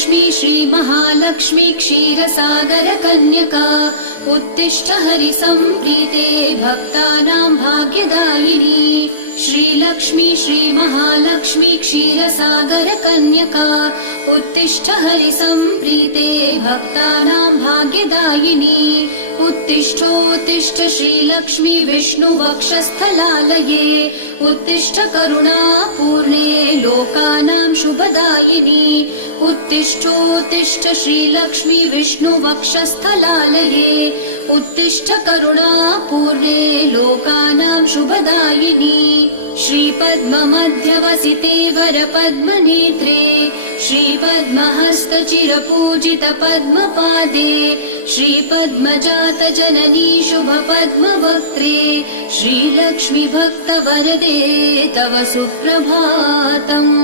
श्रीलक्ष्मी श्रीमहालक्ष्मी क्षीरसागरकन्यका उत्तिष्ठ हरिसम्प्रीते भक्तानां भाग्यदायिनी। श्रीलक्ष्मी श्रीमहालक्ष्मी क्षीरसागरकन्यका उत्तिष्ठ हरिसम्प्रीते भक्तानां भाग्यदायिनी। उत्तिष्ठोत्तिष्ठ श्रीलक्ष्मी विष्णुवक्षस्थलालये उत्तिष्ठ करुणापूर्णे लोकानां शुभदायिनी। उत्तिष्ठोत्तिष्ठ श्रीलक्ष्मी विष्णुवक्षस्थलालये उत्तिष्ठ करुणापूर्णे लोकानां शुभदायिनी। श्रीपद्ममध्यवसिते वरपद्मनेत्रे श्रीपद्महस्तचिरपूजितपद्मपादे श्रीपद्मजातजननी शुभपद्मवक्त्रे श्रीलक्ष्मी भक्तवरदे तव सुप्रभातम्।